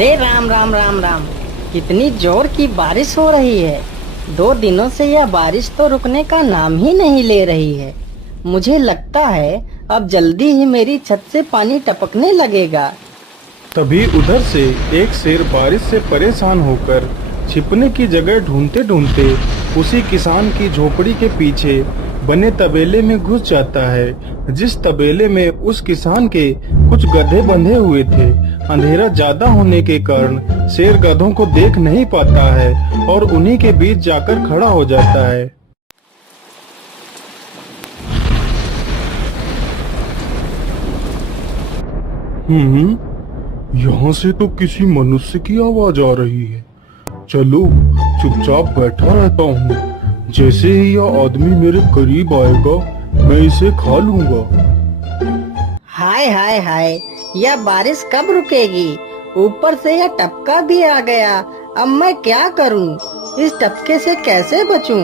अरे राम राम राम राम। कितनी जोर की बारिश हो रही है। 2 दिनों से यह बारिश तो रुकने का नाम ही नहीं ले रही है। मुझे लगता है अब जल्दी ही मेरी छत से पानी टपकने लगेगा। तभी उधर से एक शेर बारिश से परेशान होकर छिपने की जगह ढूंढते ढूंढते उसी किसान की झोपड़ी के पीछे बने तबेले में घुस जाता है, जिस तबेले में उस किसान के कुछ गधे बंधे हुए थे। अंधेरा ज्यादा होने के कारण शेर गधों को देख नहीं पाता है और उन्हीं के बीच जाकर खड़ा हो जाता है। यहाँ से तो किसी मनुष्य की आवाज आ रही है। चलो चुपचाप बैठा रहता हूँ। जैसे ही यह आदमी मेरे करीब आएगा मैं इसे खा लूंगा। हाय हाय हाय, यह बारिश कब रुकेगी? ऊपर से यह टपका भी आ गया। अब मैं क्या करूं? इस टपके से कैसे बचूं?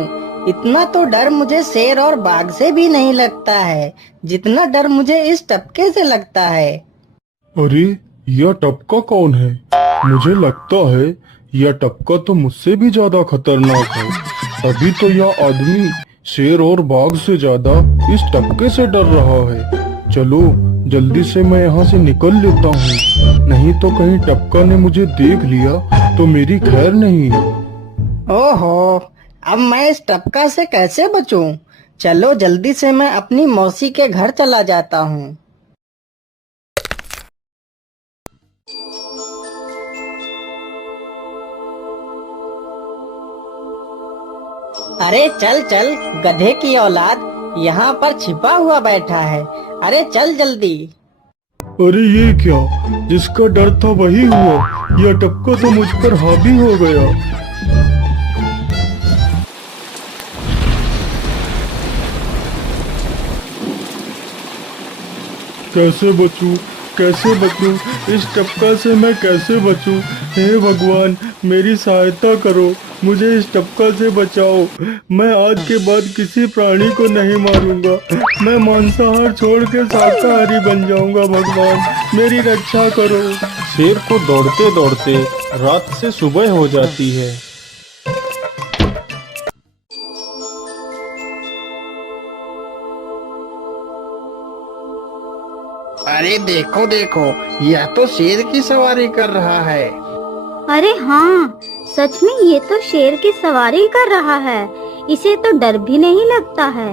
इतना तो डर मुझे शेर और बाघ से भी नहीं लगता है जितना डर मुझे इस टपके से लगता है। अरे यह टपका कौन है? मुझे लगता है यह टपका तो मुझसे भी ज्यादा खतरनाक है। अभी तो यह आदमी शेर और बाघ से ज्यादा इस टपके से डर रहा है। चलो जल्दी से मैं यहाँ से निकल लेता हूँ, नहीं तो कहीं टपका ने मुझे देख लिया तो मेरी खैर नहीं। ओहो, अब मैं इस टपका से कैसे बचूं? चलो जल्दी से मैं अपनी मौसी के घर चला जाता हूँ। अरे चल चल गधे की औलाद, यहाँ पर छिपा हुआ बैठा है। अरे चल जल्दी। अरे ये क्या, जिसका डर था वही हुआ। यह टपका तो मुझ पर हावी हो गया। कैसे बचूं? कैसे बचूं? इस टपका से मैं कैसे बचूं? हे भगवान मेरी सहायता करो, मुझे इस टपका से बचाओ। मैं आज के बाद किसी प्राणी को नहीं मारूंगा। मैं मांसाहार छोड़ के शाकाहारी बन जाऊंगा। भगवान मेरी रक्षा करो। शेर को दौड़ते दौड़ते रात से सुबह हो जाती है। अरे देखो देखो, यह तो शेर की सवारी कर रहा है। अरे हाँ, सच में ये तो शेर की सवारी कर रहा है। इसे तो डर भी नहीं लगता है।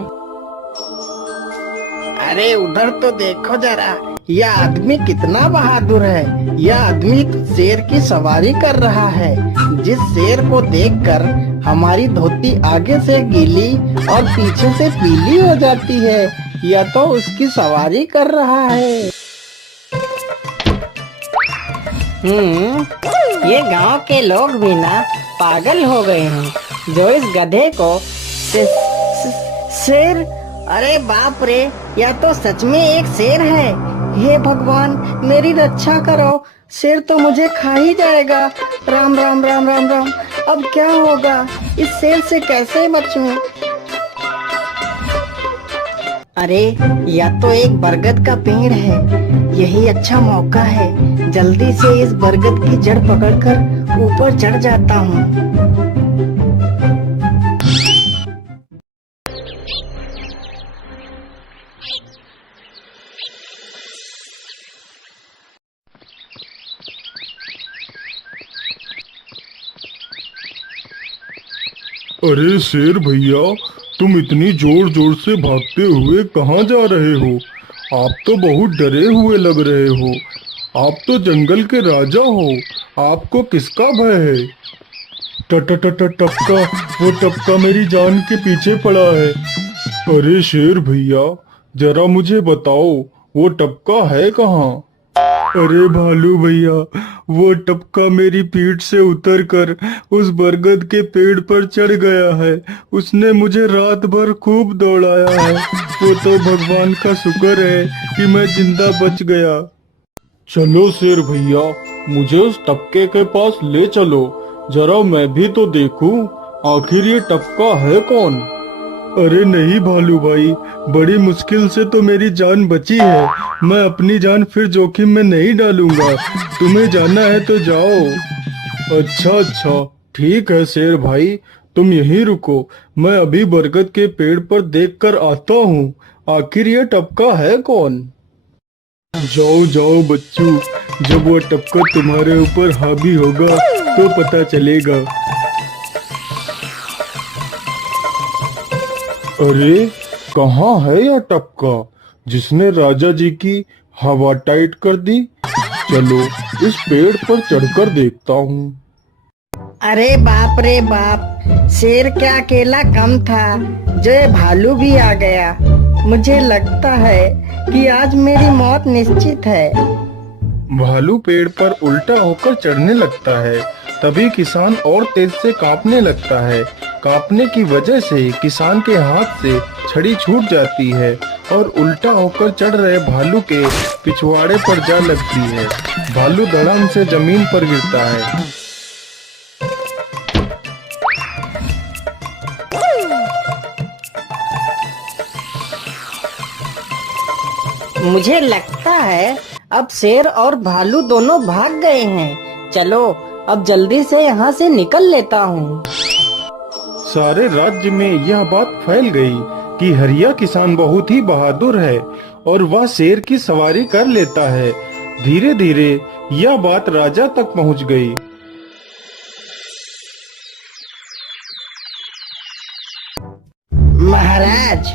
अरे उधर तो देखो जरा, यह आदमी कितना बहादुर है। यह आदमी तो शेर की सवारी कर रहा है। जिस शेर को देखकर हमारी धोती आगे से गीली और पीछे से पीली हो जाती है, यह तो उसकी सवारी कर रहा है। ये गांव के लोग भी ना पागल हो गए हैं जो इस गधे को शेर। अरे बाप रे, यह तो सच में एक शेर है। हे भगवान मेरी रक्षा करो, शेर तो मुझे खा ही जाएगा। राम राम राम राम राम। अब क्या होगा? इस शेर से कैसे बचूं? अरे यह तो एक बरगद का पेड़ है। यही अच्छा मौका है, जल्दी से इस बरगद की जड़ पकड़कर ऊपर चढ़ जाता हूँ। अरे शेर भैया, तुम इतनी जोर जोर से भागते हुए कहाँ जा रहे हो? आप तो बहुत डरे हुए लग रहे हो। आप तो जंगल के राजा हो, आपको किसका भय है? टपका, वो टपका मेरी जान के पीछे पड़ा है। अरे शेर भैया, जरा मुझे बताओ वो टपका है कहाँ? अरे भालू भैया, वो टपका मेरी पीठ से उतरकर उस बरगद के पेड़ पर चढ़ गया है। उसने मुझे रात भर खूब दौड़ाया है। वो तो भगवान का शुक्र है कि मैं जिंदा बच गया। चलो शेर भैया, मुझे उस टपके के पास ले चलो, जरा मैं भी तो देखूं आखिर ये टपका है कौन। अरे नहीं भालू भाई, बड़ी मुश्किल से तो मेरी जान बची है। मैं अपनी जान फिर जोखिम में नहीं डालूंगा। तुम्हें जाना है तो जाओ। अच्छा अच्छा, ठीक है शेर भाई, तुम यहीं रुको। मैं अभी बरगद के पेड़ पर देख कर आता हूँ। आखिर ये टपका है कौन? जाओ जाओ बच्चों, जब वो टपका तुम्हारे ऊपर हावी होगा तो पता चलेगा। अरे कहाँ है यह टपका जिसने राजा जी की हवा टाइट कर दी? चलो इस पेड़ पर चढ़कर देखता हूँ। अरे बाप रे बाप, शेर क्या अकेला कम था, जो ये भालू भी आ गया। मुझे लगता है कि आज मेरी मौत निश्चित है। भालू पेड़ पर उल्टा होकर चढ़ने लगता है, तभी किसान और तेज से कांपने लगता है। कांपने की वजह से किसान के हाथ से छड़ी छूट जाती है और उल्टा होकर चढ़ रहे भालू के पिछवाड़े पर जा लगती है। भालू धड़ाम से जमीन पर गिरता है। मुझे लगता है अब शेर और भालू दोनों भाग गए हैं। चलो अब जल्दी से यहाँ से निकल लेता हूँ। सारे राज्य में यह बात फैल गई कि हरिया किसान बहुत ही बहादुर है और वह शेर की सवारी कर लेता है। धीरे धीरे यह बात राजा तक पहुँच गई। महाराज,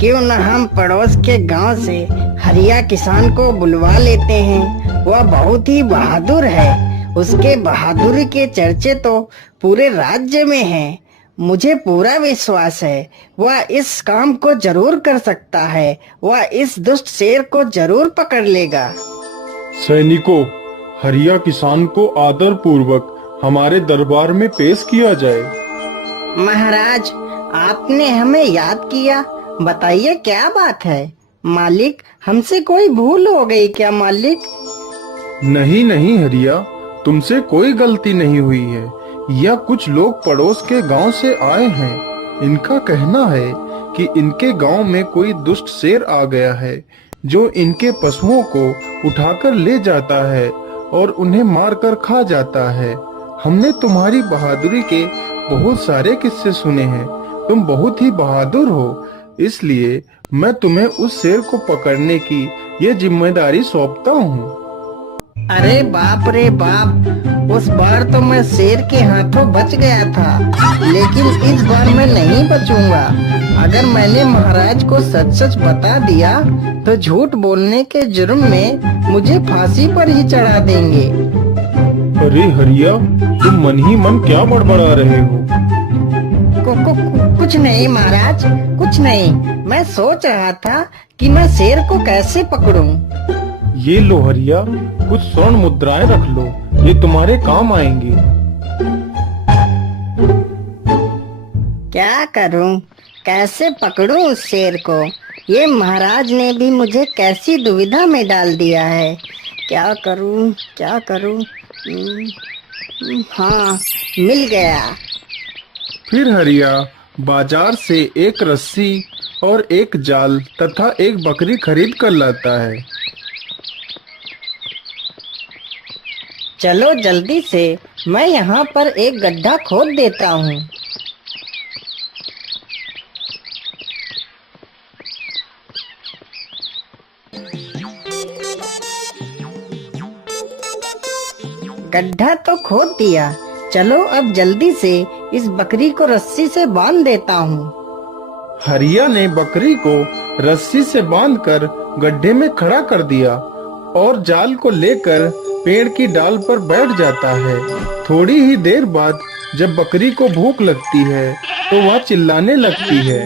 क्यों न हम पड़ोस के गांव से हरिया किसान को बुलवा लेते हैं। वह बहुत ही बहादुर है। उसके बहादुरी के चर्चे तो पूरे राज्य में हैं। मुझे पूरा विश्वास है वह इस काम को जरूर कर सकता है। वह इस दुष्ट शेर को जरूर पकड़ लेगा। सैनिकों, हरिया किसान को आदर पूर्वक हमारे दरबार में पेश किया जाए। महाराज, आपने हमें याद किया। बताइए क्या बात है। मालिक, हमसे कोई भूल हो गई क्या मालिक? नहीं नहीं हरिया, तुमसे कोई गलती नहीं हुई है। यह कुछ लोग पड़ोस के गांव से आए हैं। इनका कहना है कि इनके गांव में कोई दुष्ट शेर आ गया है जो इनके पशुओं को उठाकर ले जाता है और उन्हें मारकर खा जाता है। हमने तुम्हारी बहादुरी के बहुत सारे किस्से सुने हैं। तुम बहुत ही बहादुर हो, इसलिए मैं तुम्हें उस शेर को पकड़ने की ये जिम्मेदारी सौंपता हूँ। अरे बाप रे बाप, उस बार तो मैं शेर के हाथों बच गया था, लेकिन इस बार मैं नहीं बचूंगा। अगर मैंने महाराज को सच सच बता दिया तो झूठ बोलने के जुर्म में मुझे फांसी पर ही चढ़ा देंगे। अरे हरिया, तुम मन ही मन क्या बड़बड़ा रहे हो? कुछ नहीं महाराज, कुछ नहीं। मैं सोच रहा था कि मैं शेर को कैसे पकड़ूं। ये लो हरिया, कुछ स्वर्ण मुद्राएं रख लो, ये तुम्हारे काम आएंगी। क्या करूं, कैसे पकड़ूं उस शेर को? ये महाराज ने भी मुझे कैसी दुविधा में डाल दिया है। क्या करूं, क्या करूं? हाँ, मिल गया। फिर हरिया बाजार से एक रस्सी और एक जाल तथा एक बकरी खरीद कर लाता है। चलो जल्दी से, मैं यहाँ पर एक गड्ढा खोद देता हूँ। गड्ढा तो खोद दिया। चलो अब जल्दी से इस बकरी को रस्सी से बांध देता हूँ। हरिया ने बकरी को रस्सी से बांधकर गड्ढे में खड़ा कर दिया और जाल को लेकर पेड़ की डाल पर बैठ जाता है। थोड़ी ही देर बाद जब बकरी को भूख लगती है तो वह चिल्लाने लगती है।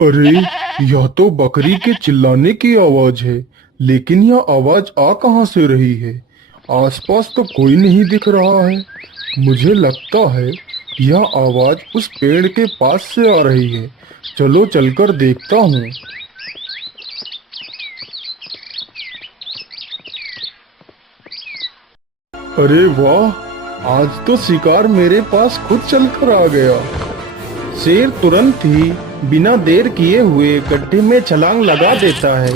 अरे, यह तो बकरी के चिल्लाने की आवाज है, लेकिन यह आवाज आ कहां से रही है? आसपास तो कोई नहीं दिख रहा है। मुझे लगता है यह आवाज उस पेड़ के पास से आ रही है। चलो चलकर देखता हूँ। अरे वाह, आज तो शिकार मेरे पास खुद चलकर आ गया। शेर तुरंत ही बिना देर किए हुए गड्ढे में छलांग लगा देता है।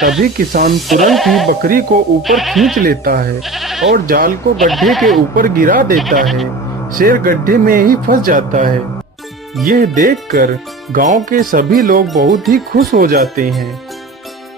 तभी किसान तुरंत ही बकरी को ऊपर खींच लेता है और जाल को गड्ढे के ऊपर गिरा देता है। शेर गड्ढे में ही फंस जाता है। यह देखकर गांव के सभी लोग बहुत ही खुश हो जाते हैं।